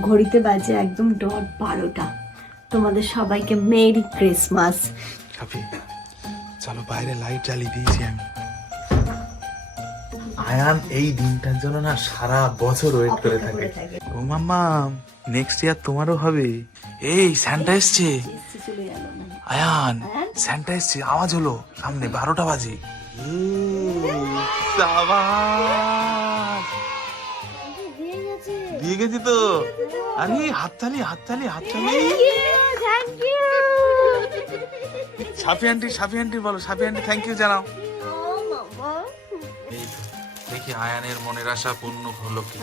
ঘড়িতে বাজে একদম ডট বারোটা। তোমাদের সবাইকে মেরি ক্রিসমাস। চলো বাইরে লাইট জ্বালিয়ে দিয়েছি আমি। আয়ান এই দিনটার জন্য না সারা বছর ওয়েট করে থাকে। ও মাম্মা নেক্সট ইয়ার তোমারও হবে। এই স্যান্টা এসছে। আয়ান? স্যান্টা এসছে আওয়াজ হলো। সামনে বারোটা বাজে। দিয়ে গেছি তো। আরে, হাততালি হাততালি হাততালি। সাফি আন্টি সাফি আন্টি, বলো, সাফি আন্টি থ্যাংক ইউ জানাও। দেখি আয়ানের মনের আশা পূর্ণ হলো কি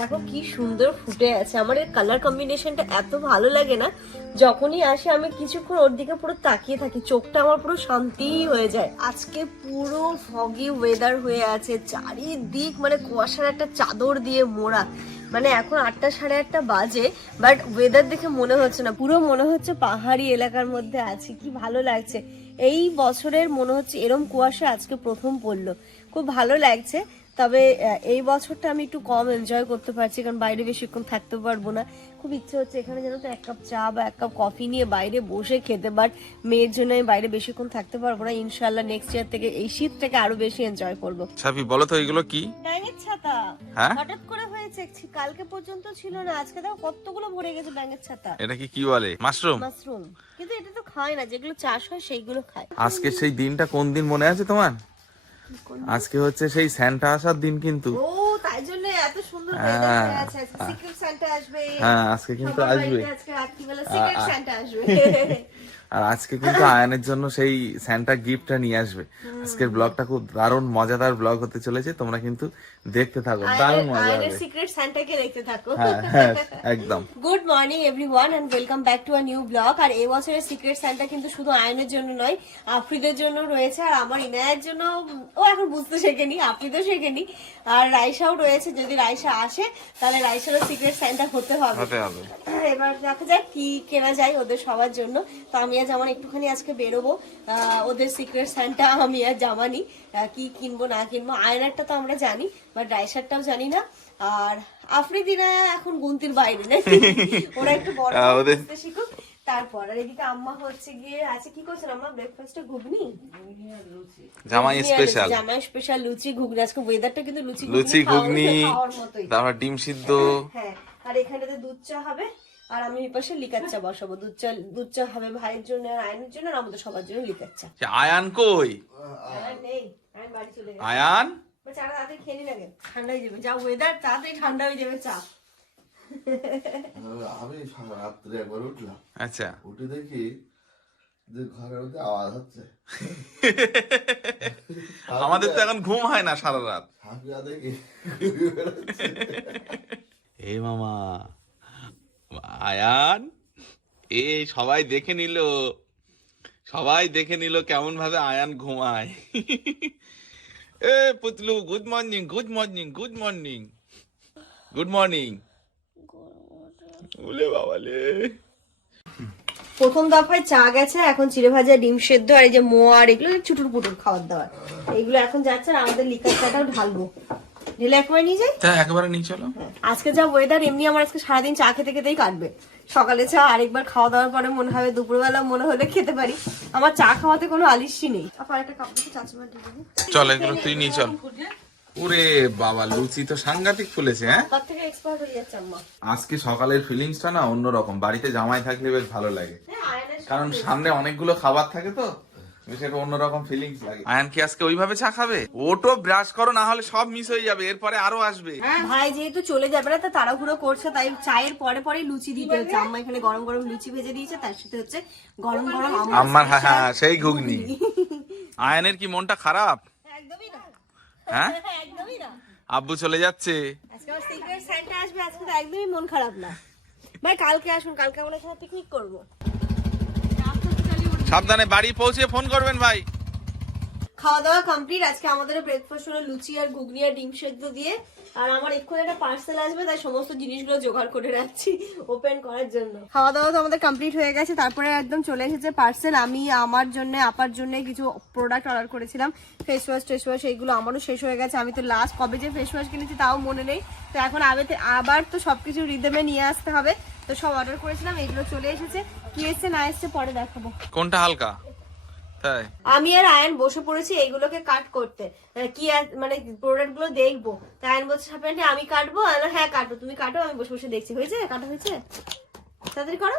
দেখো কি সুন্দর ফুটে আছে। আমার এর কালার কম্বিনেশনটা এত ভালো লাগে না। যখনই আসে আমি কিছুক্ষণ ওর দিকে পুরো তাকিয়ে থাকি। চোখটা আমার পুরো শান্তিই হয়ে যায়। আজকে পুরো ফগি ওয়েদার হয়ে আছে। চারিদিক মানে কুয়াশার একটা চাদর দিয়ে মোড়া। মানে এখন আটটা সাড়ে আটটা বাজে বাট ওয়েদার দেখে মনে হচ্ছে না। পুরো মনে হচ্ছে পাহাড়ি এলাকার মধ্যে আছে। কি ভালো লাগছে। এই বছরের মনে হচ্ছে এরম কুয়াশা আজকে প্রথম পড়ল। খুব ভালো লাগছে। তবে আহ, এই বছরটা আমি একটু কম এনজয় করতে পারছি কারণ বাইরে বেশিক্ষণ থাকতে পারব না। খুব ইচ্ছে হচ্ছে এখানে যেন তো এক কাপ চা বা এক কাপ কফি নিয়ে বাইরে বসে খেতে বাট মেয়ের জন্য আমি বাইরে বেশিক্ষণ থাকতে পারব না। ইনশাল্লাহ নেক্সট ইয়ার থেকে এই শীতটাকে আরও বেশি এনজয় করব। সাফি বলো তো এগুলো কি? ব্যাঙের ছাতা। হ্যাঁ? হঠাৎ করে হয়েছে কালকে পর্যন্ত ছিল না আজকে দেখো কতগুলো ভরে গেছে ব্যাঙের ছাতা। এটা কি কি বলে? মাশরুম? মাশরুম। কিন্তু এটা তো খায় না যেগুলো চাষ হয় সেইগুলো খায়। আজকে সেই দিনটা কোন দিন মনে আছে তোমার? আজকে হচ্ছে সেই স্যান্টা আসার দিন কিন্তু। হ্যাঁ। হয়ে আজকে কিন্তু আসবে। আর আজকে কিন্তু আয়ানের জন্য সেই স্যান্টা গিফটটা নিয়ে আসবে। আজকের ব্লগটা খুব দারুণ মজাদার ব্লগ হতে চলেছে। তোমরা কিন্তু দেখতে থাকো দারুণ মজা হবে। আয়নের সিক্রেট স্যান্টাকে দেখতে থাকো। হ্যাঁ হ্যাঁ একদম। Good morning everyone and welcome back to a new blog আর এই বছরের সিক্রেট স্যান্টা কিন্তু শুধু আয়নের জন্য নয় আফ্রিদের জন্য রয়েছে। আর আমার ইনায়ের জন্য ও এখন বুঝতে শেখেনি আফ্রিদও শেখেনি। আর রাইসাও রয়েছে যদি রাইসা আসে তাহলে রাইসারও সিক্রেট হবে। হতে হবে। এবার দেখা যাক কি কেনা যায় ওদের সবার জন্য। তো আমি আর জামান একটুখানি আজকে বেরোবো। ওদের সিক্রেট স্যান্টা আমি আর জামানি। কি কিনবো না কিনবো আয়নারটা তো আমরা জানি বাট রাইসারটাও জানি না। আর আফ্রিদিনা এখন গুনতির বাইরে নাকি? ওরা একটু বড় শিখুক। তারপর আর এদিকে আম্মা হচ্ছে গিয়ে আছে কি করছেন আম্মা? ব্রেকফাস্টে ঘুগনি? জামাই স্পেশাল জামাই স্পেশাল লুচি ঘুগনি। আজকে ওয়েদারটা কিন্তু লুচি লুচি ঘুগনি মতোই। তারপর ডিম সিদ্ধ। হ্যাঁ আর এখানেতে দুধ চা হবে। আর আমি এই পাশে লিকার চা বসাবো। দুধ চা দুধ চা হবে ভাইয়ের জন্য আর আয়নের জন্য আর আমাদের সবার জন্য লিকার চা আয়ান কই? আয়ন নেই আয়ন বাড়ি চলে গেছে। আয়ান? চাটা তাড়াতাড়ি খেয়ে নি লাগে। ঠান্ডা হয়ে যাবে। যা ওয়েদার তাড়াতাড়ি ঠান্ডা হয়ে যাবে চা। আমি রাত্রে একবার উঠলাম। আচ্ছা। উঠে দেখি যে ঘরের মধ্যে আওয়াজ হচ্ছে। আমাদের তো এখন ঘুম হয় না সারা রাত। দেখি। এই মামা। আয়ান, এ সবাই দেখে নিল, সবাই দেখে নিল কেমন ভাবে আয়ান ঘুমায়। এ পুতলু good morning good morning good morning good morning ওলে বাবালে প্রথম দফায় চা গেছে, এখন চিড়ে ভাজা, ডিম সেদ্ধ, আর এই যে মোয়ার এগুলো চুটুর পুটুর খাবার দাবার এগুলো এখন যাচ্ছে আর আমাদের লিকার চাটাও ঢালবো। ঢেলে একবার নিয়ে যাই? তা একেবারে নিয়ে চলো। আজকে যা ওয়েদার এমনি আমার আজকে সারাদিন চা খেতে খেতেই কাটবে। সকালে চা আরেকবার খাওয়া দাওয়ার পরে মনে হবে দুপুরবেলা মনে হলে খেতে পারি। আমার চা খাওয়াতে কোনো আলিস্যি নেই। আপা একটা কাপ দিতে চাচিমা দিয়ে দেবো। চল এগুলো তুই নিয়ে চল। ওরে বাবা লুচি তো সাংঘাতিক ফুলেছে হ্যাঁ? হয়ে আজকে সকালের ফিলিংসটা না অন্যরকম। বাড়িতে জামাই থাকলে বেশ ভালো লাগে। হ্যাঁ কারণ সামনে অনেকগুলো খাবার থাকে তো। সেটা অন্যরকম ফিলিংস লাগে। আয়ান কি আজকে ওইভাবে চা খাবে? ওটো ব্রাশ করো না হলে সব মিস হয়ে যাবে এরপরে আরও আসবে। ভাই যেহেতু চলে যাবে না তা তাড়াহুড়ো করছে তাই চায়ের পরে পরে লুচি দিতে হচ্ছে। আম্মা এখানে গরম গরম লুচি ভেজে দিয়েছে তার সাথে হচ্ছে গরম গরম আম্মার হ্যাঁ হ্যাঁ সেই ঘুগনি। আয়ানের কি মনটা খারাপ? একদমই না। হ্যাঁ? একদমই না। আব্বু চলে যাচ্ছে। আজকে আমার সিক্রেট সাইনটা আসবে আজকে একদমই মন খারাপ না। ভাই কালকে আসুন কালকে আমরা পিকনিক করব। সাবধানে বাড়ি পৌঁছে ফোন করবেন ভাই। খাওয়া দাওয়া কমপ্লিট আজকে আমাদের ব্রেকফাস্ট হলো লুচি আর ঘুগনি আর ডিম সেদ্ধ দিয়ে। আর আমার এক্ষুনি একটা পার্সেল আসবে তাই সমস্ত জিনিসগুলো জোগাড় করে রাখছি ওপেন করার জন্য। খাওয়া দাওয়া তো আমাদের কমপ্লিট হয়ে গেছে তারপরে একদম চলে এসেছে পার্সেল আমি আমার জন্য আপার জন্য কিছু প্রোডাক্ট অর্ডার করেছিলাম ফেস ওয়াশ টেস ওয়াশ এইগুলো আমারও শেষ হয়ে গেছে। আমি তো লাস্ট কবে যে ফেস ওয়াশ কিনেছি তাও মনে নেই। তো এখন আবে আবার তো সবকিছু রিদমে নিয়ে আসতে হবে। তো সব অর্ডার করেছিলাম এগুলো চলে এসেছে। কি এসছে না এসছে পরে দেখাবো। কোনটা হালকা? তাই? আমি আর আয়ন বসে পড়েছি এইগুলোকে কাট করতে। কি আর- মানে প্রোডাক্টগুলো দেখব। তাই আয়ন বলছে সাপেন্টে আমি কাটবো? বললাম, হ্যাঁ কাটো। তুমি কাটো আমি বসে বসে দেখছি। হয়েছে? কাটা হয়েছে? তাড়াতাড়ি করো।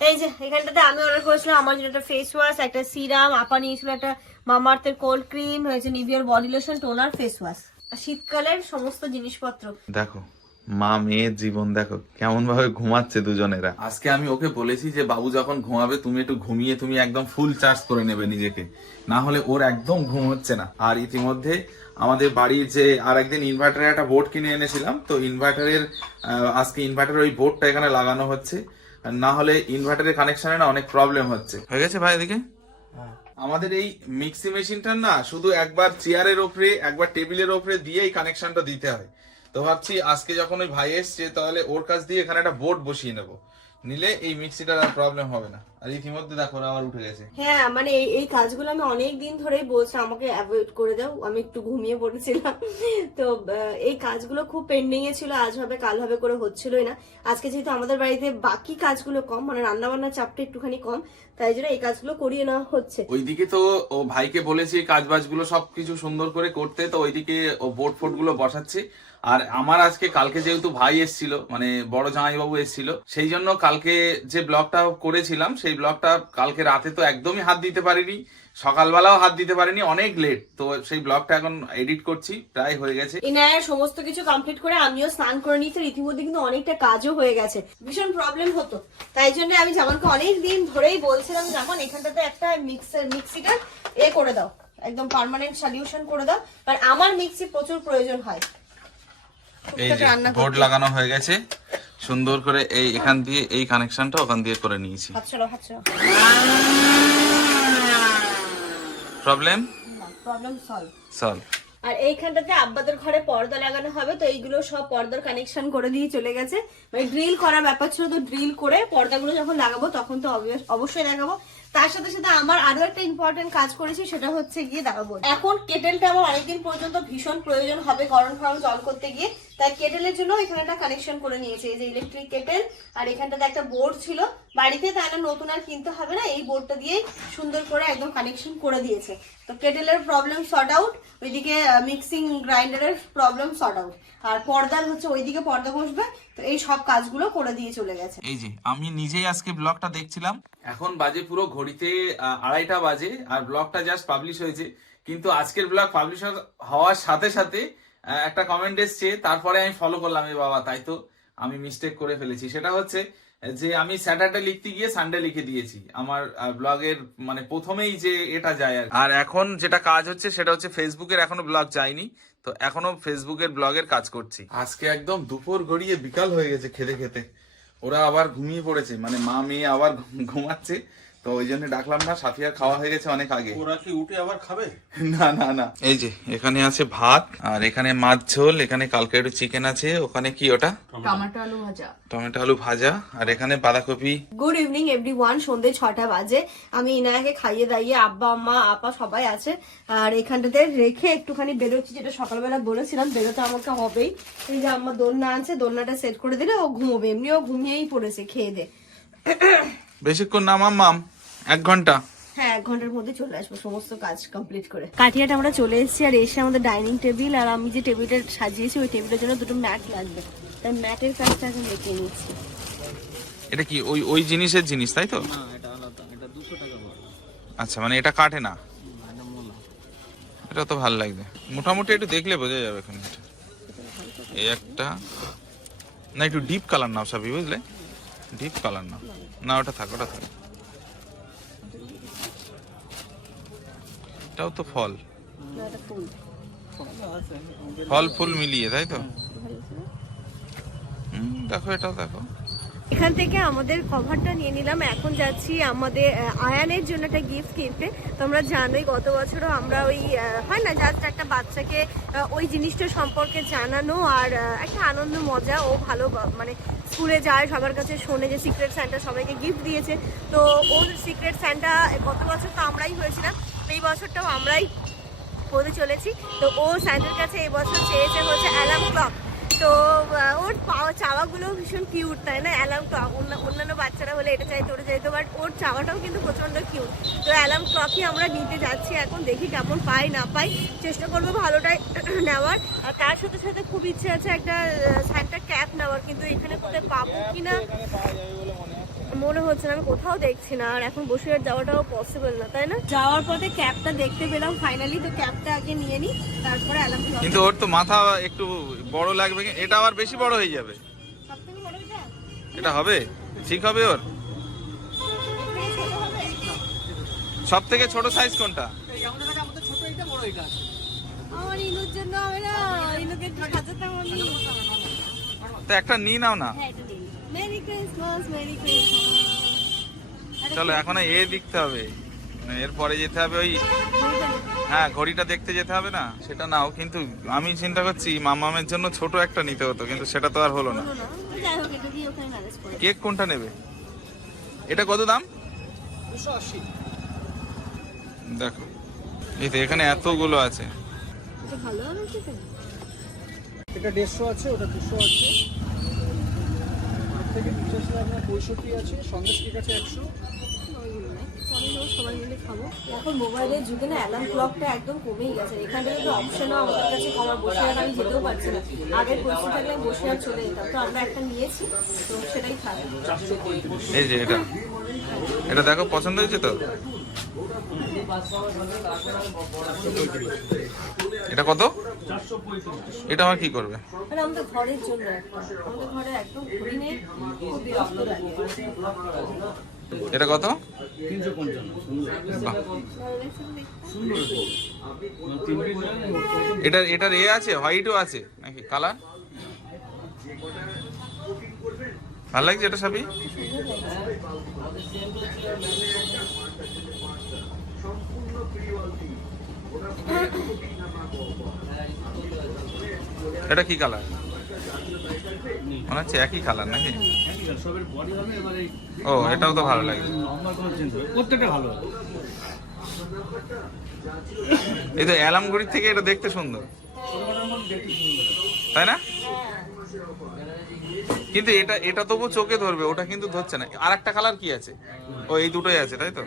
এই যে এখানটাতে আমি অর্ডার করেছিলাম আমার জন্য একটা ফেস ওয়াশ একটা সিরাম আপা নিয়েছিল একটা মামার্থের কোল্ড ক্রিম হয়েছে নিভিয়ার body lotion toner face wash শীতকালের সমস্ত জিনিসপত্র। দেখো। মা মেয়ের জীবন দেখো কেমন ভাবে ঘুমাচ্ছে দুজনেরা। আজকে আমি ওকে বলেছি যে বাবু যখন ঘুমাবে তুমি একটু ঘুমিয়ে তুমি একদম ফুল চার্জ করে নেবে নিজেকে। না হলে ওর একদম ঘুম হচ্ছে না। আর ইতিমধ্যে আমাদের বাড়ির যে আর একদিন ইনভার্টারের একটা বোর্ড কিনে এনেছিলাম তো ইনভার্টারের আজকে ইনভার্টারের ওই বোর্ডটা এখানে লাগানো হচ্ছে। আর না হলে ইনভার্টারের কানেকশনে না অনেক প্রবলেম হচ্ছে। হয়ে গেছে ভাই এদিকে? আমাদের এই মিক্সি মেশিনটার না শুধু একবার চেয়ারের ওপরে একবার টেবিলের ওপরে দিয়েই কানেকশনটা দিতে হয়। তো ভাবছি আজকে যখন ওই ভাই এসছে তাহলে ওর কাছ দিয়ে এখানে একটা বোর্ড বসিয়ে নেব। নিলে এই মিক্সিটার আর প্রবলেম হবে না। আর ইতিমধ্যে দেখো আবার উঠে গেছে। হ্যাঁ মানে এই এই কাজগুলো আমি অনেক দিন ধরেই বলছি আমাকে অ্যাভয়েড করে দাও। আমি একটু ঘুমিয়ে পড়েছিলাম। তো এই কাজগুলো খুব পেন্ডিং এ ছিল আজ হবে কাল হবে করে হচ্ছিলই না। আজকে যেহেতু আমাদের বাড়িতে বাকি কাজগুলো কম মানে রান্না বান্নার চাপটা একটুখানি কম তাই জন্য এই কাজগুলো করিয়ে নেওয়া হচ্ছে। ওইদিকে তো ও ভাইকে বলেছি কাজ বাজগুলো সবকিছু সুন্দর করে করতে। তো ওইদিকে ও বোর্ড ফোর্ডগুলো বসাচ্ছে। আর আমার আজকে কালকে যেহেতু ভাই এসছিল মানে বড় জামাইবাবু এসছিল, সেই জন্য কালকে যে ব্লগটা করেছিলাম, সেই ব্লগটা কালকে রাতে তো একদমই হাত দিতে পারিনি, সকালবেলাও হাত দিতে পারিনি, অনেক লেট তো সেই ব্লগটা এখন এডিট করছি, প্রায় হয়ে গেছে। ইনায়ের সমস্ত কিছু কমপ্লিট করে আমিও স্নান করে নিয়েছি ইতিমধ্যে কিন্তু অনেকটা কাজও হয়ে গেছে। ভীষণ প্রবলেম হতো। তাই জন্য আমি জামানকে অনেক দিন ধরেই বলছিলাম যেমন এখানটাতে একটা মিক্সার মিক্সিটা এ করে দাও। একদম পার্মানেন্ট সলিউশন করে দাও। কারণ আমার মিক্সি প্রচুর প্রয়োজন হয়। এই যে বোর্ড। লাগানো হয়ে গেছে। সুন্দর করে এই এখান দিয়ে এই কানেকশনটা ওখান দিয়ে করে নিয়েছি। প্রবলেম প্রবলেম সলভ সলভ আর এইখানটাতে আব্বাদের ঘরে পর্দা লাগানো হবে তো এইগুলো সব পর্দার কানেকশন করে দিয়ে চলে গেছে। মানে ড্রিল করার ব্যাপার ছিল তো ড্রিল করে পর্দাগুলো যখন লাগাবো তখন তো অবশ্যই লাগাবো। তার সাথে সাথে আমার আরও একটা ইম্পর্টেন্ট কাজ করেছি সেটা হচ্ছে গিয়ে দাঁড়াবো এখন কেটেলটা আমার অনেকদিন পর্যন্ত ভীষণ প্রয়োজন হবে গরম গরম জল করতে গিয়ে। তাই কেটেলের জন্য এখানে একটা কানেকশন করে নিয়েছি এই যে ইলেকট্রিক কেটেল আর এখানটাতে একটা বোর্ড ছিল। বাড়িতে না নতুন আর কিনতে হবে না এই বোর্ডটা দিয়েই সুন্দর করে একদম কানেকশন করে দিয়েছে। তো কেটেলের প্রবলেম সর্ট আউট ওইদিকে মিক্সিং গ্রাইন্ডারের প্রবলেম সর্ট আউট আর পর্দার হচ্ছে ওইদিকে পর্দা বসবে তো এই সব কাজগুলো করে দিয়ে চলে গেছে। এই যে আমি নিজেই আজকে ব্লগটা দেখছিলাম। এখন বাজে পুরো ঘড়িতে আড়াইটা বাজে আর ব্লগটা জাস্ট পাবলিশ হয়েছে। কিন্তু আজকের ব্লগ পাবলিশ হওয়ার সাথে সাথে একটা কমেন্ট এসছে তারপরে আমি ফলো করলাম এ বাবা তাই তো আমি মিস্টেক করে ফেলেছি। সেটা হচ্ছে যে আমি স্যাটারডে লিখতে গিয়ে সানডে লিখে দিয়েছি। আমার ব্লগের মানে প্রথমেই যে এটা যায় আর আর এখন যেটা কাজ হচ্ছে সেটা হচ্ছে ফেসবুকের এখনও ব্লগ যায়নি তো এখনও ফেসবুকের ব্লগের কাজ করছি। আজকে একদম দুপুর গড়িয়ে বিকাল হয়ে গেছে খেতে খেতে। ওরা আবার ঘুমিয়ে পড়েছে মানে মা মেয়ে আবার ঘুমাচ্ছে। তো ওই জন্য ডাকলাম না সাথিয়ার খাওয়া হয়ে গেছে অনেক আগে। ওরা কি উঠে আবার খাবে? না না না। এই যে এখানে আছে ভাত আর এখানে মাছ ঝোল এখানে কালকে একটু চিকেন আছে ওখানে কি ওটা? টমেটো। আলু ভাজা। টমেটো আলু ভাজা আর এখানে বাঁধাকপি। গুড ইভিনিং এভরি ওয়ান সন্ধ্যে ছটা বাজে। আমি ইনায়াকে খাইয়ে দাইয়ে আব্বা আম্মা আপা সবাই আছে। আর এখানটাতে রেখে একটুখানি বেরোচ্ছি যেটা সকালবেলা বলেছিলাম বেরোতে আমাকে হবেই। এই যে আম্মা দোলনা আছে দোলনাটা সেট করে দিলে ও ঘুমোবে। এমনিও ঘুমিয়েই পড়েছে খেয়ে দে। বেশিক্ষণ না মাম। এক ঘণ্টা? হ্যাঁ এক ঘণ্টার মধ্যে চলে আসব সমস্ত কাজ কমপ্লিট করে। কাঠিয়াটা আমরা চলে এসেছি আর এসে আমাদের ডাইনিং টেবিল আর আমি যে টেবিলটা সাজিয়েছি ওই টেবিলের জন্য দুটো ম্যাট লাগবে। তাই ম্যাটের কাজটা এখন দেখিয়ে নিচ্ছি। এটা কি ওই ওই জিনিসের জিনিস তাই তো? আচ্ছা মানে এটা কাটে না? এটা তো ভালো লাগবে। মোটামুটি একটু দেখলে বোঝা যাবে এখানে। এটা। এই একটা। না একটু ডিপ কালার নাও সবই বুঝলে? ডিপ কালার নাও। না ওটা থাক ওটা থাক। এটাও তো ফল। ফুল। ফল ফুল মিলিয়ে তাই তো? দেখো এটাও দেখো। এখান থেকে আমাদের কভারটা নিয়ে নিলাম। এখন যাচ্ছি আমাদের আয়ানের জন্য একটা গিফট কিনতে। তোমরা জানোই গত বছরও আমরা ওই হয় না জাস্ট একটা বাচ্চাকে ওই জিনিসটা সম্পর্কে জানানো আর একটা আনন্দ মজা। ও ভালো মানে স্কুলে যায় সবার কাছে শোনে যে সিক্রেট স্যান্টা সবাইকে গিফট দিয়েছে। তো ওর সিক্রেট স্যান্টা গত বছর তো আমরাই হয়েছিলাম। এই বছরটাও আমরাই হতে চলেছি। তো ও স্যান্টার কাছে এই বছর চেয়েছে হচ্ছে অ্যালার্ম ক্লক তো ওর পাওয়া চাওয়াগুলো ভীষণ কিউট তাই না? অ্যালার্ম ক্লক অন্যান্য বাচ্চারা হলে এটা চাইতো ওটা চাইতো বাট ওর চাওয়াটাও কিন্তু প্রচণ্ড কিউট তো অ্যালার্ম ক্লকই আমরা নিতে যাচ্ছি এখন, দেখি কেমন পাই, না পাই। চেষ্টা করব ভালোটাই নেওয়ার। আর তার সাথে সাথে খুব ইচ্ছে আছে একটা স্যান্টা ক্যাপ নেওয়ার, কিন্তু এখানে কোথায় পাবো কি না মনে হচ্ছে না আমি কোথাও দেখছি না আর এখন বসে আর যাওয়াটাও পসিবল না তাই না? যাওয়ার পথে ক্যাবটা দেখতে পেলাম ফাইনালি তো ক্যাবটা আগে নিয়ে নিই তারপরে অ্যালার্ম ক্লক কিন্তু ওর তো মাথা একটু বড় লাগবে কি- এটা আবার বেশি বড় হয়ে যাবে। সবথেকে বড় এটা? এটা হবে? ঠিক হবে ওর? সব থেকে ছোট সাইজ কোনটা? আমার ইনুর জন্য হবে না ইনুকে সাজাতে আমার নেই তো একটা নিয়ে নাও না। হ্যাঁ মেরি ক্রিসমাস মেরি ক্রিসমাস চলো এখন এ দেখতে হবে। মানে এরপরে যেতে হবে ওই হ্যাঁ ঘড়িটা দেখতে যেতে হবে না? সেটা নাও কিন্তু আমি চিন্তা করছি মামামের জন্য ছোট একটা নিতে হতো কিন্তু সেটা তো আর হলো না। কেক কোনটা নেবে? এটা কত দাম? দেখো এই তো এখানে এতগুলো আছে। এটা ভালো হবে এটা দেড়শো আছে ওটা দুশো আছে। থেকে নিচে আসলে আপনার পঁয়ষট্টি আছে সন্দেশ কেক আছে একশো। সবাই মিলে খাব। এখন মোবাইলের যুগে না অ্যালার্ম ক্লকটা একদম কমেই গেছে। এখান অপশনও আমাদের কাছে কমার বসে আর আমি যেতেও পারছি না। আগের পরিস্থিতি থাকলে আমি বসে আর চলে যেতাম। তো আমরা একটা নিয়েছি তো সেটাই খাব। এই যে এটা। এটা দেখো পছন্দ হয়েছে তো? এটা কত? এটা আমার কি করবে? মানে আমাদের ঘরের জন্য আমাদের ঘরে একদম ঘড়ি নেই খুব বিরক্ত লাগে এটা কত? তিনশো পঞ্চান্ন। বাহ। সুন্দর তিন পিস এটা এটার এ আছে? হোয়াইটও আছে? নাকি? কালার ভালো লাগছে এটা সবই এটা কি কালার মনে হচ্ছে একই কালার নাকি? সবের বডি হবে এবারে ও এটাও তো ভালো প্রত্যেকটা ভালো। এই তো অ্যালার্ম ঘড়ির থেকে এটা দেখতে সুন্দর। তাই না? কিন্তু এটা এটা তবু চোখে ধরবে ওটা কিন্তু ধরছে না। আর একটা কালার কি আছে? ও এই দুটোই আছে তাই তো?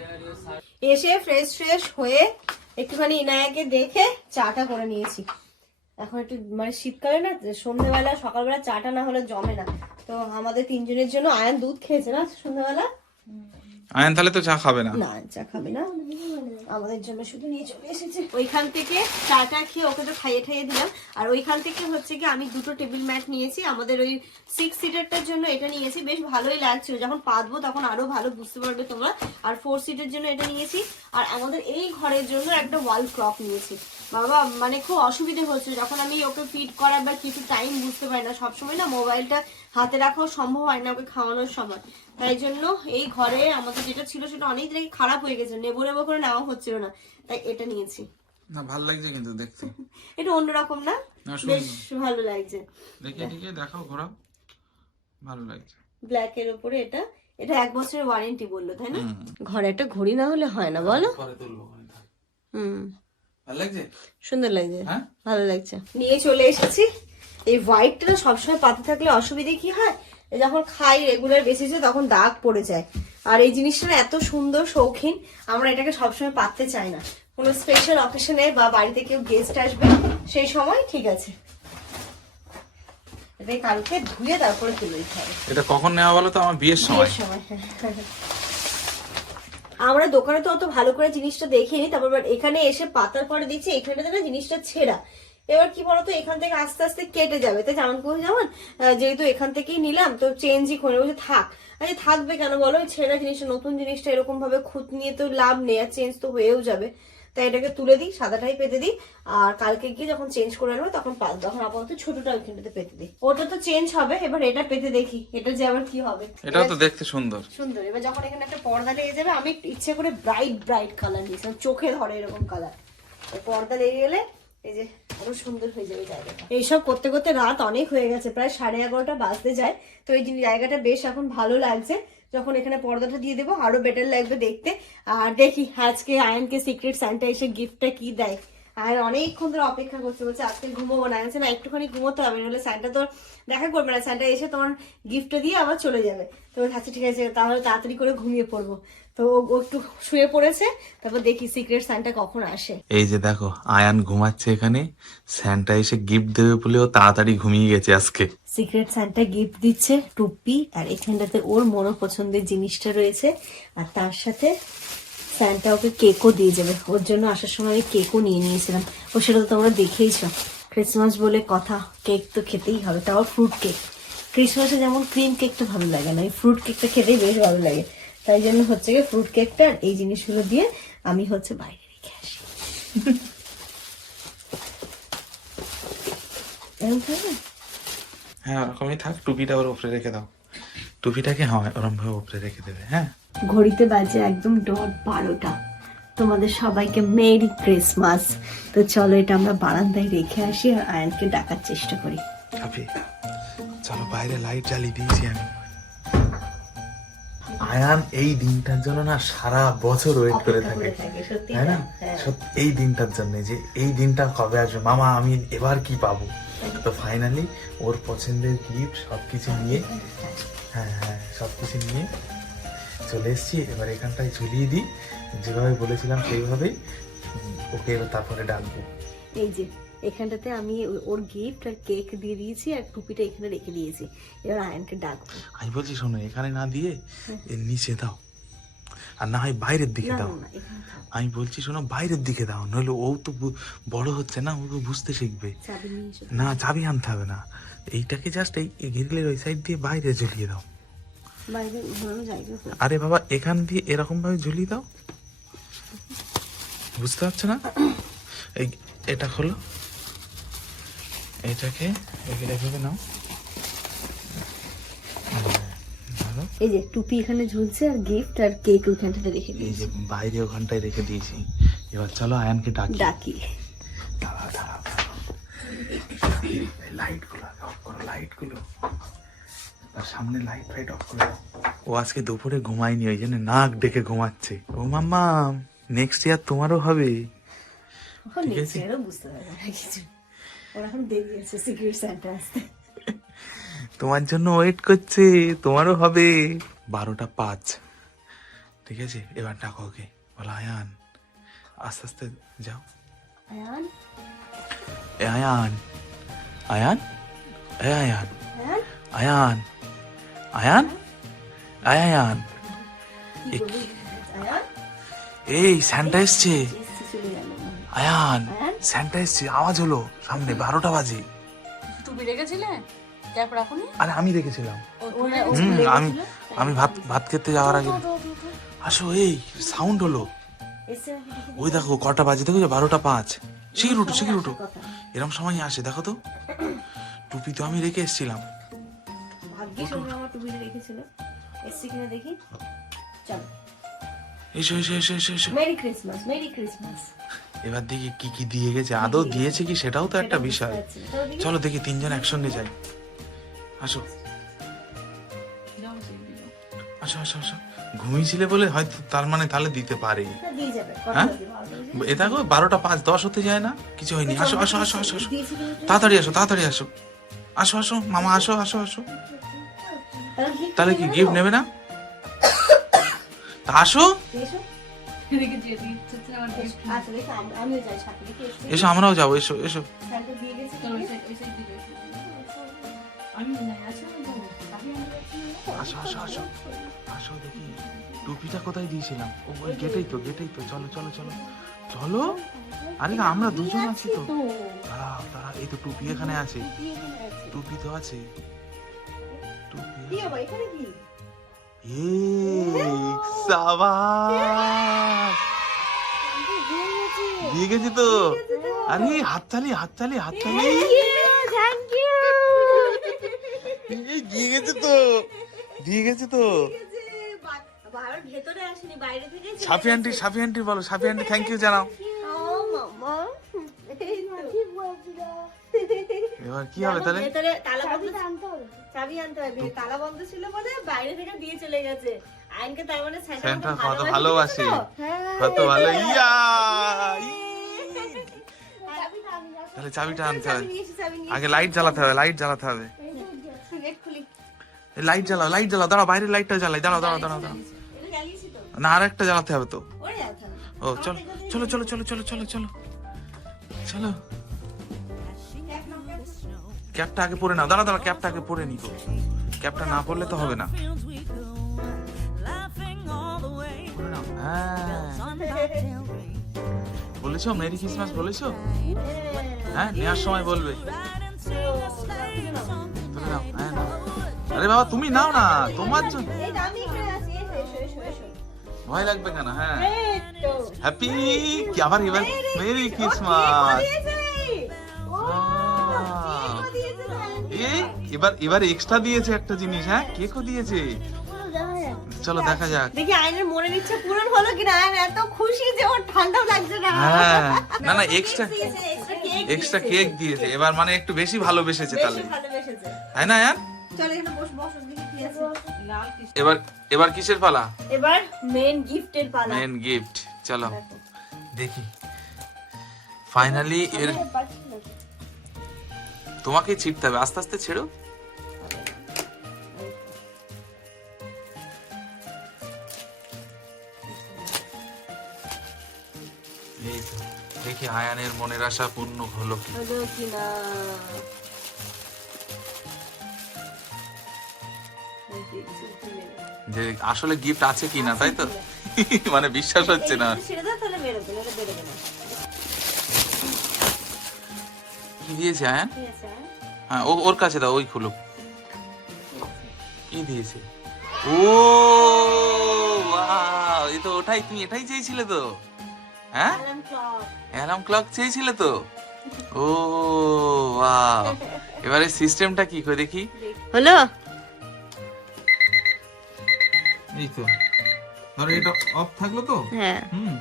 এসে ফ্রেশ ফ্রেশ হয়ে একটুখানি ইনায়াকে দেখে চাটা করে নিয়েছি। এখন একটু মানে শীতকালে না, সন্ধ্যেবেলা, সকালবেলা চাটা না হলে জমে না। তো আমাদের তিনজনের জন্য আয়ান দুধ খেয়েছে না, সন্ধ্যেবেলা? আয়ন তাহলে তো চা খাবে না। না চা খাবে না। আমাদের জন্য শুধু নিয়ে চলে এসেছে। ওইখান থেকে চাটা খেয়ে ওকে তো খাইয়ে খাইয়ে দিলাম। আর ওইখান থেকে হচ্ছে কি আমি দুটো টেবিল ম্যাট নিয়েছি। আমাদের ওই সিক্স সিটারটার জন্য এটা নিয়েছি। বেশ ভালোই লাগছিল। যখন পাতবো তখন আরও ভালো বুঝতে পারবে তোমরা। আর ফোর সিটের জন্য এটা নিয়েছি। আর আমাদের এই ঘরের জন্য একটা ওয়াল ক্লক নিয়েছি। বাবা মানে খুব অসুবিধে হচ্ছে। যখন আমি ওকে ফিট করার বা কিছু টাইম বুঝতে পারি না সবসময় না মোবাইলটা হাতে রাখাও সম্ভব হয় না ওকে খাওয়ানোর সময়। তাই জন্য এই ঘরে আমাদের যেটা ছিল সেটা অনেক দিন খারাপ হয়ে গেছে নেব নেব করে নেওয়া হচ্ছিল না তাই এটা নিয়েছি। না ভালো লাগছে কিন্তু দেখতে। এটা অন্যরকম না? না, বেশ ভালো লাগছে। দেখে দেখে। দেখাও ঘোরাও। ভালো লাগছে। ব্ল্যাক এর উপরে এটা এটা এক বছরের ওয়ারেন্টি বলল তাই না? ঘরে একটা ঘড়ি না হলে হয় না বলো। পরে তুলবো হুম। ভালো লাগছে? সুন্দর লাগছে। হ্যাঁ? ভালো লাগছে। নিয়ে চলে এসেছি। এই হোয়াইটটা সবসময় পাতে থাকলে অসুবিধে কি হয়? যখন খাই রেগুলার বেসিসে তখন দাগ পড়ে যায়। আর এই জিনিসটা এত সুন্দর শৌখিন আমরা এটাকে সবসময় পাততে চাই না। কোনো স্পেশাল অকেশনে বা বাড়িতে কেউ গেস্ট আসবে সেই সময় ঠিক আছে। এটাকে কালকে ধুয়ে তারপরে তুলে দিতে হবে। এটা কখন নেওয়া বলো তো? আমার বিয়ের সময়। আমরা দোকানে তো অত ভালো করে জিনিসটা দেখিনি তারপর এখানে এসে পাতার পরে দেখছি এখানটাতে না জিনিসটা ছেঁড়া। এবার কি বলতো এখান থেকে আস্তে আস্তে কেটে যাবে। তাই যেমন করে যেমন যেহেতু এখান থেকেই নিলাম তো চেঞ্জই করে বলছে থাক। আচ্ছা থাকবে কেন বলো? ছেঁড়া জিনিসটা নতুন জিনিসটা এরকম ভাবে খুঁত নিয়ে তো লাভ নেই আর চেঞ্জ তো হয়েও যাবে। তাই এটাকে তুলে দিই সাদাটাই পেতে দিই। আর কালকে গিয়ে যখন চেঞ্জ করে আনব তখন পাত তখন আপাতত ছোটটা ওইখানটাতে পেতে দিই। ওটা তো চেঞ্জ হবে এবার এটা পেতে দেখি এটা যে আবার কি হবে। এটাও তো দেখতে সুন্দর। সুন্দর। এবার যখন এখানে একটা পর্দা লেগে যাবে আমি ইচ্ছে করে ব্রাইট ব্রাইট কালার নিয়েছিলাম চোখে ধরে এরকম কালার পর্দা লেগে গেলে এই যে আরও সুন্দর হয়ে যাবে জায়গাটা। এইসব করতে করতে রাত অনেক হয়ে গেছে, প্রায় সাড়ে এগারোটা বাজতে যায়। তো এই জায়গাটা বেশ এখন ভালো লাগছে। যখন এখানে পর্দাটা দিয়ে দেবো, আরও বেটার লাগবে দেখতে। আর দেখি আজকে আয়নকে সিক্রেট স্যান্টা এসে গিফটটা কি দেয়। আর অনেকক্ষণ ধরে অপেক্ষা করতে বলছে, আজকে ঘুমোবো না। আছে না, একটুখানি ঘুমোতে হবে, নাহলে স্যান্টা তো দেখা করবে না। স্যান্টা এসে তোমার গিফটটা দিয়ে আবার চলে যাবে। তো আচ্ছা ঠিক আছে, তাহলে তাড়াতাড়ি করে ঘুমিয়ে পড়ব। তো ও ও একটু শুয়ে পড়েছে তারপর দেখি সিক্রেট স্যান্টা কখন আসে। এই যে দেখো আয়ান ঘুমাচ্ছে এখানে স্যান্টা এসে গিফট দেবে বলেও তাড়াতাড়ি ঘুমিয়ে গেছে আজকে। সিক্রেট স্যান্টা গিফট দিচ্ছে টুপি আর এখানটাতে ওর মনো পছন্দের জিনিসটা রয়েছে আর তার সাথে স্যান্টা ওকে কেকও দিয়ে যাবে। ওর জন্য আসার সময় আমি কেকও নিয়ে নিয়েছিলাম। ও সেটা তো তোমরা দেখেইছো। ক্রিসমাস বলে কথা কেক তো খেতেই হবে তাও ফ্রুট কেক ক্রিসমাসে যেমন ক্রিম কেকটা ভালো লাগে না এই ফ্রুট কেকটা খেতেই বেশ ভালো লাগে। তাই জন্য হচ্ছে গিয়ে ফ্রুট কেকটা আর এই জিনিসগুলো দিয়ে আমি হচ্ছে বাইরে রেখে আসি। হ্যাঁ ওরকমই থাক। টুপিটা ওর উপরে রেখে দাও। টুপিটাকে হ্যাঁ ওরম ভাবে উপরে রেখে দেবে হ্যাঁ? ঘড়িতে বাজে একদম ডট বারোটা। তোমাদের সবাইকে মেরি ক্রিসমাস। তো চলো এটা আমরা বারান্দায় রেখে আসি আর আয়নকে ডাকার চেষ্টা করি। চলো বাইরে লাইট জ্বালিয়ে দিয়েছি আমি। আয়ান এই দিনটার জন্য না সারা বছর ওয়েট করে থাকে। তাই না? হ্যাঁ। সত্যি এই দিনটার জন্য যে এই দিনটা কবে আসবে? মামা আমি এবার কি পাবো? তো ফাইনালি ওর পছন্দের গিফট সব কিছু নিয়ে হ্যাঁ হ্যাঁ সব কিছু নিয়ে চলে এসেছি। এবার এখানটায় ঝুলিয়ে দিই। যেভাবে বলেছিলাম সেইভাবেই ওকে এবার তারপরে ডাকবো। এই যে এখানটাতে আমি ওর গিফট আর কেক দিয়ে দিয়েছি আর টুপিটা এখানে রেখে দিয়েছি। এবার আয়নকে ডাকবো। আমি বলছি শোনো এখানে না দিয়ে এর নিচে দাও। আর না হয় বাইরের দিকে দাও। আমি বলছি শোনো বাইরের দিকে দাও। নইলে ও তো বড় হচ্ছে না ও তো বুঝতে শিখবে। না চাবি আনতে হবে না। এইটাকে জাস্ট এই গ্রিলের ওই সাইড দিয়ে বাইরে ঝুলিয়ে দাও। আরে বাবা এখান দিয়ে এরকম ভাবে ঝুলিয়ে দাও। বুঝতে পারছ না? এই এটা খোলো। এটাকে এখানে এভাবে নাও। এই যে টুপি এখানে ঝুলছে আর গিফট আর কেক ওইখানটাতে রেখে এই যে বাইরে ওখানটায় রেখে দিয়েছি। এবার চলো আয়ানকে ডাকি। ডাকি। দাঁড়াও দাঁড়াও লাইট অফ করো লাইটগুলো তার সামনে লাইট ফাইট অফ করে ও আজকে দুপুরে ঘুমায়নি ওই জন্য নাক ডেকে ঘুমাচ্ছে। ও মাম্মা নেক্সট ইয়ার তোমারও হবে। ঠিক আছে। বুঝতে পারবে না কিছু। ওর এখন দেরি আছে সিক্রেট স্যান্টা আসতে তোমার জন্য ওয়েট করছে তোমারও হবে। বারোটা পাঁচ। ঠিক আছে এবার ডাকো ওকে। বলো আয়ান আস্তে আস্তে যাও। আয়ান? আয়ান। আয়ান? আয়ান। আয়ান? আয়ান? আয়ান? এই স্যান্টা এসছে। আয়ান? স্যান্টা এসছে আওয়াজ হলো সামনে বারোটা বাজে। টুপি রেখেছিলে? আরে আমি ও হুম আমি আমি ভাত ভাত খেতে যাওয়ার আগে আসো এই সাউন্ড হলো। ওই দেখো কটা বাজে দেখো বারোটা পাঁচ। শিখির উঠো শিখির উঠো। এরম সময় আসে দেখো তো। টুপি তো আমি রেখে এসেছিলাম। ভাগ্যিস ওরা আমার টুপিটা রেখেছিল। এসছি কিনা দেখি। চলো। এসো এসো এসো এসো এসো। Merry Christmas merry Christmas. এবার দেখি কি কি দিয়ে গেছে। আদৌ দিয়েছে কি সেটাও তো একটা বিষয়। চলো দেখি তিনজন একসঙ্গে যাই। আসো। আসো আসো আসো। ঘুমিয়েছিলে বলে হয়তো তার মানে তাহলে দিতে পারে হ্যাঁ? এ দেখো বারোটা পাঁচ দশ হতে যায় না? কিছু হয়নি। আসো আসো আসো আসো আসো। তাড়াতাড়ি আসো তাড়াতাড়ি আসো। আসো আসো মামা আসো আসো আসো। তাহলে কি গিফট নেবে না? তা আসো। আমার আচ্ছা দেখো আমিও যাই সাথে দেখি এসো। আমরাও যাব এসো এসো। আসো আসো আসো আসো। দেখি। টুপিটা কোথায় দিয়েছিলাম? ও ওই গেটেই তো গেটেই তো। চলো চলো চলো। চলো? আরে না আমরা দুজন আছি তো। দাঁড়াও দাঁড়াও এই তো টুপি এখানে আছে। টুপি এখানে আছে। টুপি তো আছে। টুপি এখানে কি? দিয়ে গেছি তো। আরে, হাততালি হাততালি হাততালি। দিয়ে গেছে তো। দিয়ে গেছে তো। সাফি আন্টি সাফি আন্টি বলো, সাফি আন্টি থ্যাংক ইউ জানাও। এবার কি হবে তাহলে? ভেতরে তালা বন্ধ চাবি আনতে হবে। তালা বন্ধ ছিল বলে বাইরে থেকে দিয়ে চলে গেছে। আইনকে তার মানে কত ভালোবাসি কত ভালো হ্যাঁ। ইয়া! তাহলে চাবিটা আনতে হবে আগে লাইট জ্বালাতে হবে লাইট জ্বালাতে হবে। লাইট জ্বালাও লাইট জ্বালাও। দাঁড়াও বাইরের লাইটটা জ্বালাই। দাঁড়াও দাঁড়াও দাঁড়াও দাঁড়াও। না আর একটা জ্বালাতে হবে তো। আচ্ছা। ও চলো চলো চলো চলো চলো চলো। চলো। ক্যাপটা আগে পরে নাও। দাঁড়া দাঁড়া ক্যাপটা আগে পরে নিকো ক্যাপটা না পরলে তো হবে না। হ্যাঁ। বলেছ? মেরি ক্রিসমাস বলেছ? হ্যাঁ নেওয়ার সময় বলবে। হ্যাঁ। আরে বাবা, তুমি নাও না, তোমার জন্য। ভয় লাগবে কেন? হ্যাঁ। হ্যাপি, আবার এবার মেরি ক্রিসমাস। এবার এবার এক্সট্রা দিয়েছে একটা জিনিস হ্যাঁ? কেকও দিয়েছে? চলো দেখা যাক। দেখি আয়নের মনের ইচ্ছা পূরণ হলো কিনা। আয়ন এত খুশি যে ওর ঠান্ডাও লাগছে না। হ্যাঁ। না না এক্সট্রা এক্সট্রা কেক দিয়েছে। এবার মানে একটু বেশি ভালোবেসেছে তাহলে। বেশি তাই না আছে। এবার এবার কিসের পালা? এবার মেন গিফটের পালা। মেন গিফট চলো। দেখি। ফাইনালি এর তোমাকে ছিটতে হবে। আস্তে আস্তে ছেড়ো। দেখি আয়ানের মনের আশা পূর্ণ হলো কি? হলো কিনা? যে আসলে গিফট আছে কি না তাই তো? মানে বিশ্বাস হচ্ছে না। না। কি দিয়েছে আয়ান? হ্যাঁ? ও ওর কাছে দাও ওই খুলুক। কি দিয়েছে? ও এই তো ওটাই তুমি এটাই চেয়েছিলে তো? হ্যাঁ। অ্যালার্ম ক্লক চেয়েছিলে তো? ও ওয়াও। এবারে সিস্টেমটা কি করে দেখি? হলো? এই তো। ধরো এটা অফ থাকল তো? হ্যাঁ। হুম।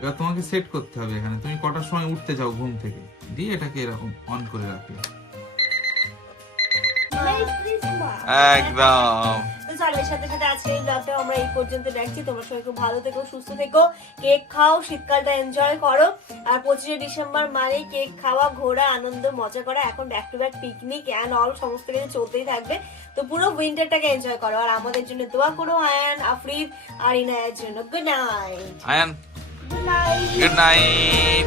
এবার তোমাকে সেট করতে হবে এখানে। তুমি কটার সময় উঠতে যাও ঘুম থেকে? দিয়ে এটাকে এরকম অন করে রাখবে। একদম। তো চলো এর সাথে সাথে আজকে এই ব্লগটা আমরা এই পর্যন্ত রাখছি তোমরা সবাই খুব ভালো থেকো সুস্থ থেকো। কেক খাও শীতকালটা এনজয় করো। আর পঁচিশে ডিসেম্বর মানে কেক খাওয়া ঘোরা আনন্দ মজা করা এখন back to back picnic and all সমস্ত কিছু চলতেই থাকবে। তো পুরো উইন্টারটাকে এনজয় করো। আর আমাদের জন্য দোয়া করো আয়ান আফরিদ আর ইনায়ের জন্য। Good night Ayaan good night good night